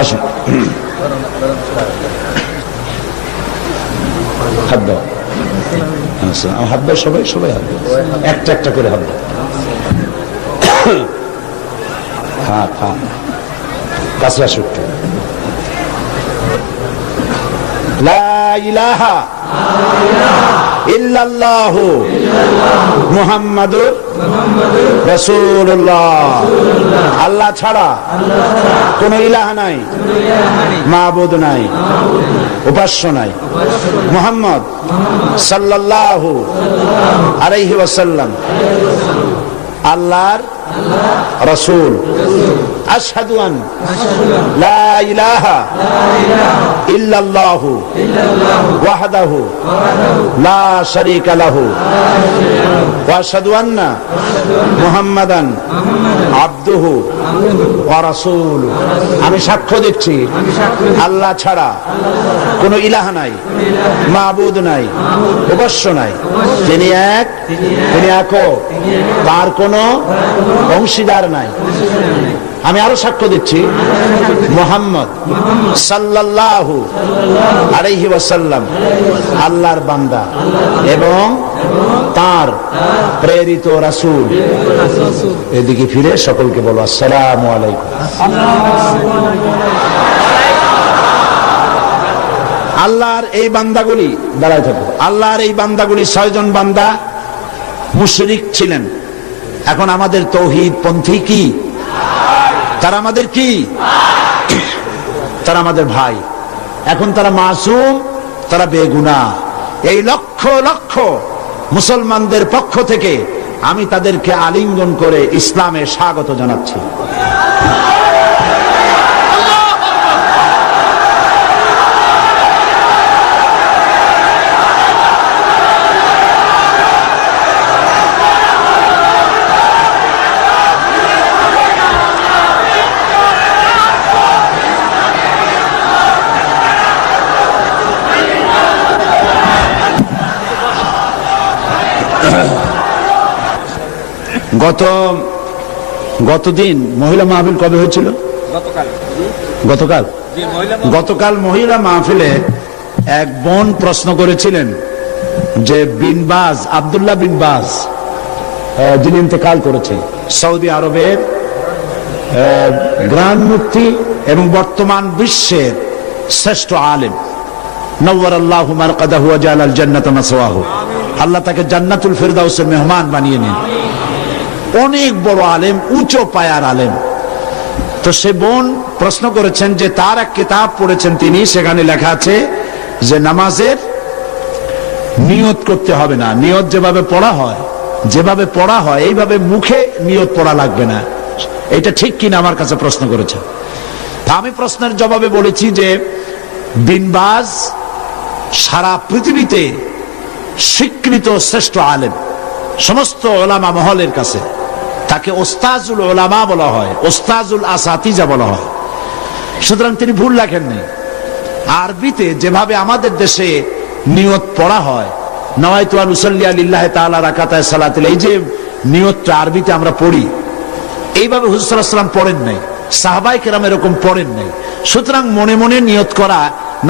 আসুন, হাত দাও, হাত দাও, সবাই সবাই হাত দাও, একটা একটা করে হাত দাও। হ্যাঁ হ্যাঁ, কাছে আসো একটু। লা ইলাহা ইল্লাল্লাহু মুহাম্মাদুর রাসূলুল্লাহ। আল্লাহ ছাড়া কোন ইলাহ নাই, মাবুদ নাই, উপাস্য নাই। মুহাম্মদ সাল্লাল্লাহু আলাইহি ওয়াসাল্লাম আল্লাহর রাসূল। আশহাদু আন লা ইলাহা ইল্লাল্লাহু ওয়াহদাহু লা শারীকা লাহু ওয়া আশহাদু আন্না মুহাম্মাদান আবদুহু ওয়া রাসূলুহু। আমি সাক্ষ্য দিচ্ছি আল্লাহ ছাড়া কোনো ইলাহ নাই, মাবুদ নাই, উপাস্য নাই। তিনি এক, তিনি একক, তার কোনো অংশীদার নাই। আমি আরো সাক্ষ্য দিচ্ছি মুহাম্মদ সাল্লাল্লাহু আলাইহি ওয়াসাল্লাম আল্লাহর বান্দা এবং তার প্রেরিত রাসূল। এদিকে ফিরে সকলকে বলো আসসালামু আলাইকুম। আল্লাহর এই বান্দাগুলি, দাঁড়ায় থাকো, আল্লাহর এই বান্দাগুলি 6 জন বান্দা মুশরিক ছিলেন। এখন আমাদের তৌহিদ পন্থী কি? তারা আমাদের কি? তারা আমাদের ভাই। এখন তারা মাসুম, তারা বেগুনাহ। এই লক্ষ লক্ষ মুসলমানদের পক্ষ থেকে আমি তাদেরকে আলিঙ্গন করে ইসলামে স্বাগত জানাচ্ছি। গতদিন মহিলা মাহফিল কবে হয়েছিল? গতকাল মহিলা মাহফিলে এক বোন প্রশ্ন করেছিলেন যে বিন বাজ, আব্দুল্লাহ বিন বাজ, যিনি ইন্তেকাল করেছেন, সৌদি আরবের গ্রান্ড মুফতি এবং বর্তমান বিশ্বের শ্রেষ্ঠ আলেম, নওয়ারাল্লাহু মারকাদাহু ওয়া জাআলাল জান্নাতা মাসওয়াহু। আল্লাহ তাকে জান্নাতুল ফেরদাউসের মেহমান বানিয়ে নেন। অনেক বড় আলেম, উঁচু পায়ার আলেম। তো সে বোন প্রশ্ন করেছেন যে তার এক কিতাব পড়েছেন তিনি, সেখানে লেখা আছে যে নামাজের নিয়ত করতে হবে না, নিয়ত যেভাবে পড়া হয় এইভাবে মুখে নিয়ত পড়া লাগবে না। এটা ঠিক কিনা আমার কাছে প্রশ্ন করেছে। তা আমি প্রশ্নের জবাবে বলেছি যে বিন বাজ সারা পৃথিবীতে স্বীকৃত শ্রেষ্ঠ আলেম, সমস্ত ওলামা মহলের কাছে তাকে ওস্তাজুল ওলামা বলা হয়, ওস্তাজুল আসাতিজা বলা হয়। সুতরাং তিনি ভুল লেখেননি। আরবিতে যেভাবে আমাদের দেশে নিয়ত পড়া হয়, নওয়াইতু আন উসাল্লি লিল্লাহি তাআলা রাকাতায় সালাতিল, এই যে নিয়তটা আরবিতে আমরা পড়ি, এইভাবে হুজুর সাল্লাল্লাহু আলাইহি ওয়াসাল্লাম পড়েন নাই, সাহাবায়ে কেরাম এরকম পড়েন নাই। সুতরাং মনে মনে নিয়ত করা,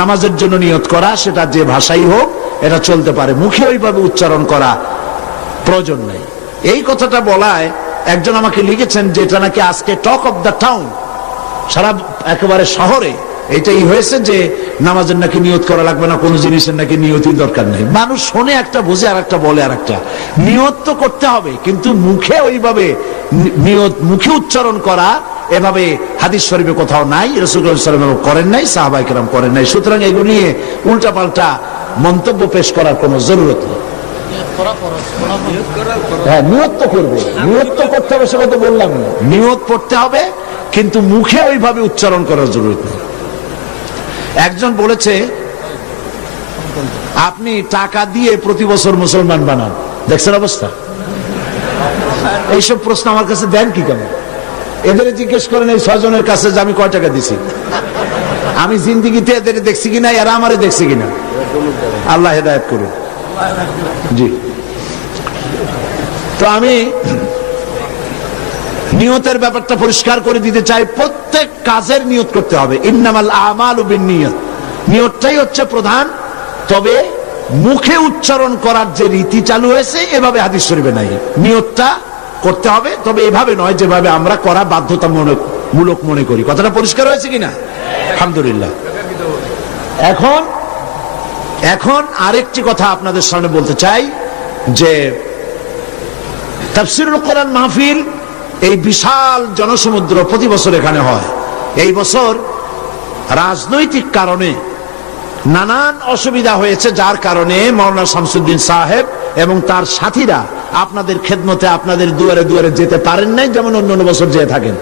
নামাজের জন্য নিয়ত করা, সেটা যে ভাষাই হোক এটা চলতে পারে, মুখে ওইভাবে উচ্চারণ করা প্রয়োজন নেই। এই কথাটা বলায় একজন আমাকে লিখেছেন যে এটা নাকি আজকে টক অফ দ্য টাউন, সারা একেবারে শহরে এটাই হয়েছে যে নামাজের নাকি নিয়ত করা লাগবে না, কোনো জিনিসের নাকি নিয়তির দরকার নেই। মানুষ শোনে একটা, বুঝে আর একটা, বলে আর একটা। নিয়ত তো করতে হবে, কিন্তু মুখে ওইভাবে নিয়ত, মুখে উচ্চারণ করা এভাবে হাদিস শরীফে কোথাও নাই, রাসূলুল্লাহ সাল্লাল্লাহু আলাইহি ওয়াসাল্লাম করেন নাই, সাহাবায়ে কেরাম করেন নাই। সুতরাং এগুলো নিয়ে উল্টাপাল্টা মন্তব্য পেশ করার কোনো জরুরত নেই। হ্যাঁ, নিয়ত তো করবে, নিয়ত তো করতে হবে, সেটা তো বললাম না। নিয়ত পড়তে হবে, কিন্তু মুখে ওইভাবে উচ্চারণ করার জরুরত নেই। একজন বলেছে আপনি টাকা দিয়ে প্রতি বছর মুসলমান বানান, দেখছেন অবস্থা? এইসব প্রশ্ন আমার কাছে দেন কি কেন? এদের জিজ্ঞেস করেন এই 6 জনের কাছে যে আমি কয় টাকা দিছি, আমি জিন্দিগিতে এদের দেখছি কিনা, এরা আমারে দেখছি কিনা। আল্লাহ হেদায়েত করুন। জি, তো আমি নিয়তের ব্যাপারটা পরিষ্কার করে দিতে চাই। প্রত্যেক কাজের নিয়ত করতে হবে। ইন্নামাল আমালু বিন্নিয়াত, নিয়তটাই হচ্ছে প্রধান। তবে মুখে উচ্চারণ করার যে রীতি চালু হয়েছে এভাবে হাদিস শরীফে নাই। নিয়তটা করতে হবে, তবে এভাবে নয় যেভাবে আমরা করা বাধ্যতামূলক মনে করি। কথাটা পরিষ্কার হয়েছে কিনা? আলহামদুলিল্লাহ। এখন আরেকটি কথা আপনাদের সামনে বলতে চাই যে তাফসীরুল কোরআন মাহফিল এই বিশাল জনসমুদ্র প্রতি বছর এখানে হয়। এই বছর রাজনৈতিক কারণে নানান অসুবিধা হয়েছে, যার কারণে মাওলানা শামসুদ্দিন সাহেব এবং তার সাথীরা আপনাদের খেদমতে আপনাদের দুয়ারে দুয়ারে যেতে পারেন নাই, যেমন অন্য বছর যেয়ে থাকেন।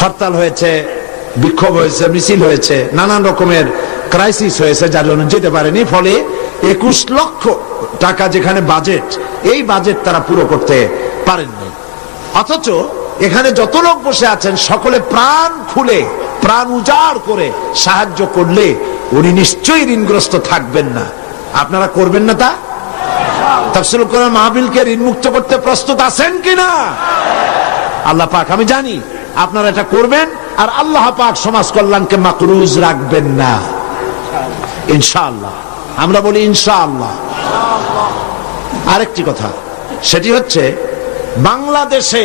হরতাল হয়েছে, বিক্ষোভ হয়েছে, মিছিল হয়েছে, নানান রকমের ক্রাইসিস হয়েছে, যার জন্য যেতে পারেনি। ফলে 21 লক্ষ টাকা যেখানে বাজেট, এই বাজেট তারা পুরো করতে পারেননি। অথচ এখানে যত লোক বসে আছেন সকলে প্রাণ খুলে প্রাণ উজাড় করে সাহায্য করলে উনি নিশ্চয়ই ঋণগ্রস্ত থাকবেন না। আপনারা করবেন না তা? তাফসীরুল কোরআন মাহফিলকে ঋণ মুক্ত করতে প্রস্তুত আছেন কিনা? আল্লাহ পাক, আমি জানি আপনারা এটা করবেন, আর আল্লাহ পাক সমাজ কল্যাণকে মাকরুজ রাখবেন না ইনশাআল্লাহ। আমরা বলি ইনশাআল্লাহ। আরেকটি কথা, সেটি হচ্ছে বাংলাদেশে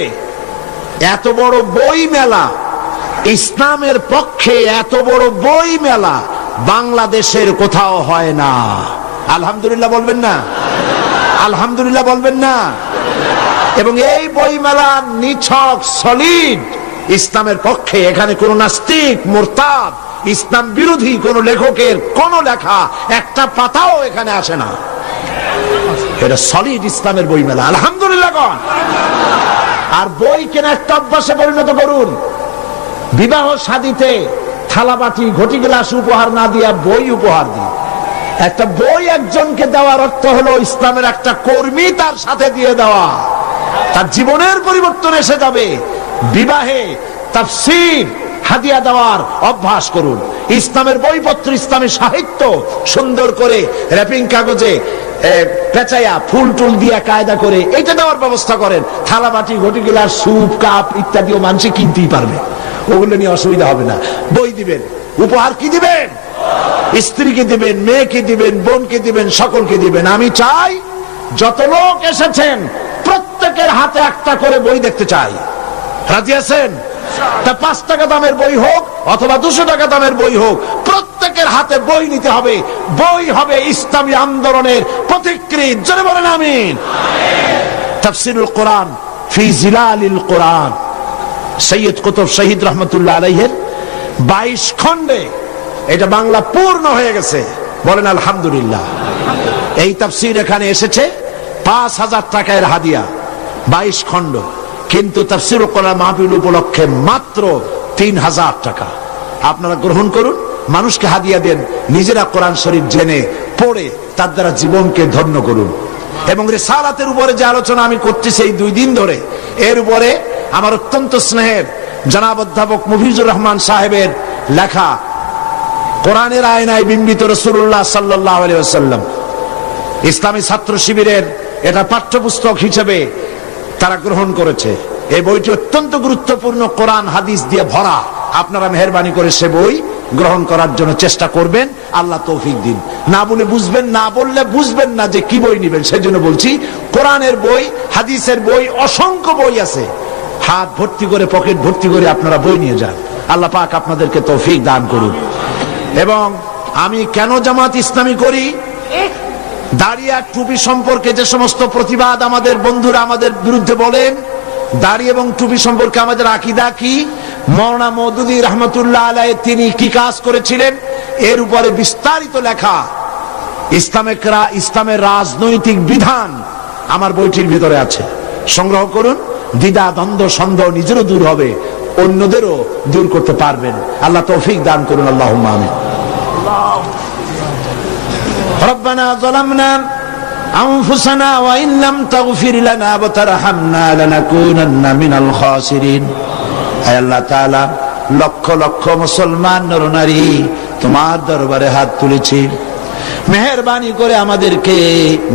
এত বড় বই মেলা, ইসলামের পক্ষে এত বড় বই মেলা বাংলাদেশের কোথাও হয় না। আলহামদুলিল্লাহ বলবেন না? আলহামদুলিল্লাহ বলবেন না? এবং এই বই মেলা নিছক সলিড ইসলামের পক্ষে। এখানে কোন নাস্তিক, মুরতাদ, ইসলাম বিরোধী কোন লেখকের কোন লেখা একটা পাতাও এখানে আসে না। এটা সলিড ইসলামের বই মেলা। আলহামদুলিল্লাহ গণ। আর বই কেনা একটা অভ্যাসে পরিণত করুন। বিবাহ শাদীতে থালাবাটি, ঘটি গ্লাস উপহার না দিয়া বই উপহার দিন। একটা বই একজনকে দেওয়ার অর্থ হলো ইসলামের একটা কর্মী তার সাথে দিয়ে দেওয়া, তার জীবনের পরিবর্তন এসে যাবে। বিবাহে তাফসীর হাদিয়া দেওয়ার অভ্যাস করুন। ইসলামের বইপত্র, ইসলামের সাহিত্য সুন্দর করে র্যাপিং কাগজে পেঁচাইয়া ফুল টুল দিয়া কায়দা করে এটা দেওয়ার ব্যবস্থা করেন। থালাবাটি, ঘটি গ্লাস, স্যুপ, কাপ ইত্যাদিও মানুষ কিনতেই পারবে, ওগুলো নিয়ে অসুবিধা হবে না। বই দিবেন, উপহার কি দিবেন? স্ত্রীকে দিবেন, মেয়েকে দিবেন, বোনকে দিবেন, সকলকে দিবেন। আমি চাই যত লোক এসেছেন প্রত্যেকের হাতে একটা করে বই দেখতে চাই। রাজি আছেন? তা 5 টাকা দামের বই হোক অথবা 200 টাকা দামের বই হোক, প্রত্যেকের হাতে বই নিতে হবে। বই হবে ইসলামী আন্দোলনের প্রতিকৃত। জোরে বলেন আমিন। তাফসীরুল কোরআন ফি জিলালিল কোরআন, সৈয়দ কুতুব শহীদ রহমতুল্লাহ আলাইহির 22 খণ্ডে এটা বাংলা পূর্ণ হয়ে গেছে। বলেন আলহামদুলিল্লাহ। এই তাফসীর এখানে এসেছে 5000 টাকার হাদিয়া, 22 খণ্ড। কিন্তু তাফসীরুল কোরআন মাহফিল উপলক্ষে মাত্র 3000 টাকা। আপনারা গ্রহণ করুন, মানুষকে হাদিয়া দেন, নিজেরা কোরআন শরীফ জেনে পড়ে তার দ্বারা জীবনকে ধন্য করুন। এবং রিসালাতের উপরে যে আলোচনা আমি করতেছি এই 2 দিন ধরে, এর উপরে আমার অত্যন্ত স্নেহের জনাব অধ্যাপক মুফিজুর রহমান সাহেবের লেখা কোরআনের আয়নায় বিম্বিত রাসূলুল্লাহ সাল্লাল্লাহু আলাইহি ওয়াসাল্লাম, ইসলামী ছাত্র শিবিরের এটা পাঠ্যপুস্তক হিসেবে তারা গ্রহণ করেছে। এই বইটি অত্যন্ত গুরুত্বপূর্ণ, কোরআন হাদিস দিয়ে ভরা। আপনারা মেহেরবানি করে সে বই গ্রহণ করার জন্য চেষ্টা করবেন। আল্লাহ তৌফিক দিন। না বলে বুঝবেন, না বললে বুঝবেন না যে কি বই নেবেন। সেজন্য বলছি, কোরআনের বই, হাদিসের বই, অসংখ্য বই আছে। হাত ভর্তি করে, পকেট ভর্তি করে আপনারা বই নিয়ে যান। আল্লাহ পাক আপনাদেরকে তৌফিক দান করুন। এবং আমি কেন জামাত ইসলামী করি, দাড়ি আর টুপি সম্পর্কে যে সমস্ত প্রতিবাদ আমাদের বন্ধুরা আমাদের বিরুদ্ধে বলেন, দাড়ি এবং টুপি সম্পর্কে আমাদের আকীদা কি, মাওলানা মওদুদী রহমাতুল্লাহ আলাইহি তিনি কি কাজ করেছিলেন, এর উপরে বিস্তারিত লেখা ইসলামের রাজনৈতিক বিধান আমার বইটির ভিতরে আছে। সংগ্রহ করুন। দ্বিধা, দ্বন্দ্ব, সন্দেহ নিজেরও দূর হবে, অন্যদেরও দূর করতে পারবেন। আল্লাহ তৌফিক দান করুন। আল্লাহুম্মা আমিন। ربنا ظلمنا أنفسنا وإن لم تغفر لنا وترحمنا لنكونن من الخاسرين। আয় আল্লাহ তাআলা, লক্ষ লক্ষ মুসলমান নরনারী তোমার দরবারে হাত তুলেছি, মেহেরবানি করে আমাদেরকে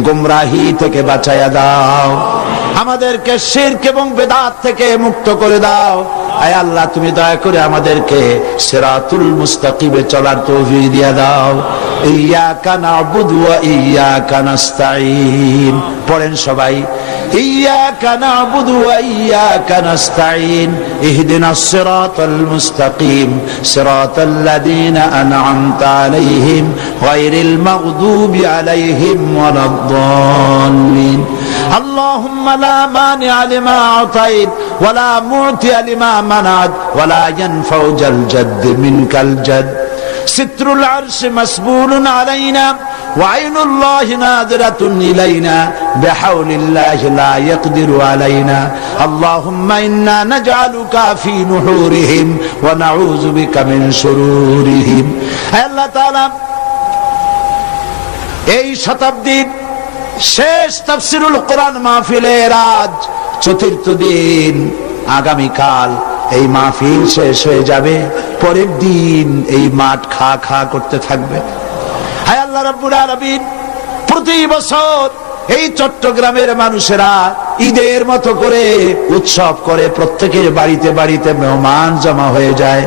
গোমরাহি থেকে বাঁচাইয়া দাও, আমাদেরকে শিরক এবং বেদাত থেকে মুক্ত করে দাও। আয় আল্লাহ তুমি দয়া করে আমাদেরকে সিরাতুল মুস্তাকিমে চলার তৌফিক দিয়ে দাও। ইয়্যাকা না'বুদু ওয়া ইয়্যাকা নাস্তাঈন। পড়েন সবাই, ইয়্যাকা না'বুদু ওয়া ইয়্যাকা নাস্তাঈন ইহদিনাস সিরাতাল মুস্তাকিম সিরাতাল লাযীনা আন'আমতা আলাইহিম গায়রিল মাগদুবি আলাইহিম ওয়ালাদ-দাল্লিন। আল্লাহুম্মা লা মানি'a লিমা আ'তাইত ওয়া লা মু'তি'a লিমা মানা'ত ওয়া লা ইয়ানফা'ু যাল জাদ্দ মিনকাল জাদ। সিত্রুল আরশ মাসবুলুন আলাইনা ওয়া আইনুল্লাহি নাযিরাতুন ইলাইনা বিহাউলিল্লাহি লা ইয়াকদিরু আলাইনা। আল্লাহুম্মা ইন্না নাজআলুকা ফি নুহুরিহিম ওয়া নাউযু বিকা মিন শুরুরিহিম। হে আল্লাহ তাআলা, এই শতাব্দীর শেষ তাফসীরুল কোরআন মাহফিলের আজ চতুর্থ দিন। আগামীকাল এই মাহফিল শেষ হয়ে যাবে, পরের দিন এই মাঠ খা খা করতে থাকবে। হায় আল্লাহ রাব্বুল আলামিন, প্রতি বছর এই চট্টগ্রামের মানুষেরা ঈদের মতো করে উৎসব করে, প্রত্যেকের বাড়িতে বাড়িতে মেহমান জমা হয়ে যায়।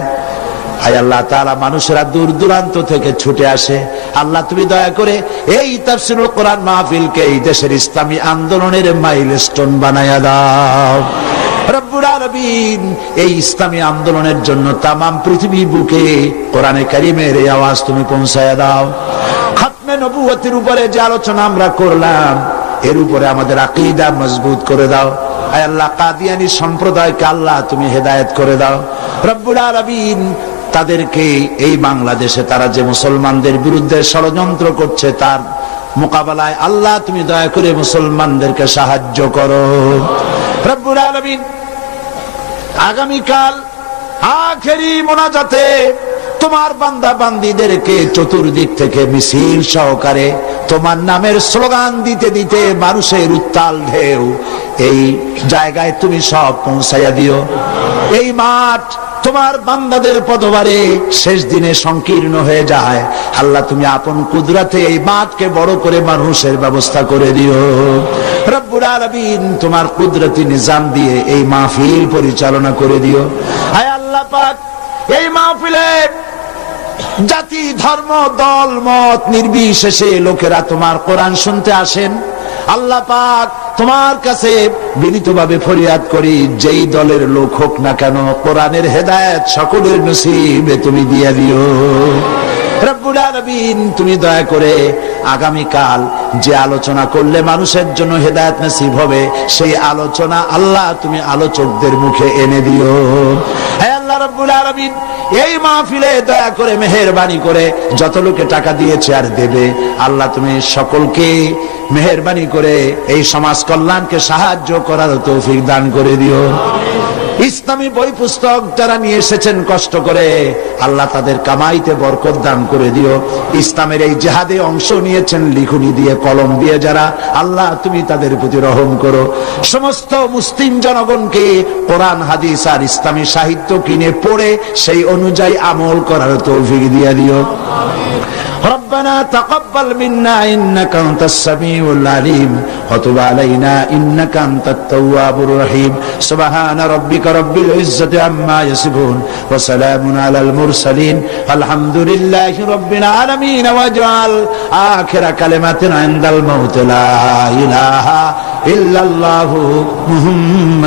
হায় আল্লাহ তাআলা, মানুষেরা দূর দূরান্ত থেকে ছুটে আসে। আল্লাহ তুমি দয়া করে এই তাফসীরুল কোরআন মাহফিলকে এই দেশের ইসলামী আন্দোলনের মাইলস্টোন বানায়া দাও রব্বুল আলামিন। এই ইসলামী আন্দোলনের জন্য তামাম পৃথিবী বুকে কোরআনে কারীমের এই আওয়াজ তুমি পৌঁছায়া দাও। খাতমে নবুয়তের উপরে যে আলোচনা আমরা করলাম, এর উপরে আমাদের আকীদা মজবুত করে দাও। আয় আল্লাহ, কাদিয়ানী সম্প্রদায়কে আল্লাহ তুমি হেদায়েত করে দাও রব্বুল আলামিন। তাদেরকে এই বাংলাদেশে তারা যে মুসলমানদের বিরুদ্ধে ষড়যন্ত্র করছে, তার মোকাবেলায় আল্লাহ তুমি দয়া করে মুসলমানদেরকে সাহায্য করো রব্বুল আলামিন। আগামীকাল আখেরি মোনাজাতে তোমার বান্দা বান্দীদেরকে চতুর্দিক থেকে মিছিল সহকারে তোমার নামের স্লোগান দিতে দিতে মানুষের উত্তাল ঢেউ এই জায়গায় তুমি সব পৌঁছাইয়া দিও। এই মাঠ তোমার বান্দাদের পদভারে শেষ দিনে সংকীর্ণ হয়ে যায়। আল্লাহ তুমি আপন কুদরতে এই মাঠকে বড় করে মানুষের ব্যবস্থা করে দিও রব্বুল আলামিন। তোমার কুদরতি নিজাম দিয়ে এই মাহফিল পরিচালনা করে দিও। হায় আল্লাহ পাক, এই মাহফিলে জাতি ধর্ম দল মত নির্বিশেষে লোকেরা তোমার কোরআন শুনতে আসেন। আল্লাহ পাক, তোমার কাছে বিনীতভাবে ফরিয়াদ করি, যেই দলের লোক হোক না কেন, কোরআনের হেদায়েত সকলের নসিবে তুমি দিয়ে দিও রব্বুল আলামিন। তুমি দয়া করে আগামীকাল যে আলোচনা করলে মানুষের জন্য হেদায়েত নসিব হবে, সেই আলোচনা আল্লাহ তুমি আলোচকদের মুখে এনে দিও। হে আল্লাহ রব্বুল আলামিন, এই মাহফিলে দয়া করে মেহেরবানি করে যত লোকে টাকা দিয়েছে আর দেবে, আল্লাহ তুমি সকলকে মেহেরবানি করে এই সমাজ কল্যাণকে সাহায্য করার তৌফিক দান করে দিও। ইসলামী বই পুস্তক যারা নিয়ে এসেছেন কষ্ট করে, আল্লাহ তাদের কামাইতে বরকত দান করে দিও। ইসলামের এই জিহাদে অংশ নিয়েছেন লিখনি দিয়ে কলম দিয়ে যারা, আল্লাহ তুমি তাদের প্রতি রহম করো। সমস্ত মুসলিম জনগণকে কোরআন হাদিস আর ইসলামী সাহিত্য কিনে পড়ে সেই অনুযায়ী আমল করার তৌফিক দিয়ে দিও। ربنا تقبل منا إنك أنت السميع العليم وتب علينا إنك أنت التواب الرحيم سبحان ربك رب العزة عما يصفون وسلام على المرسلين الحمد لله رب العالمين واجعل آخر كلمة عند الموت لا إله إلا الله محمد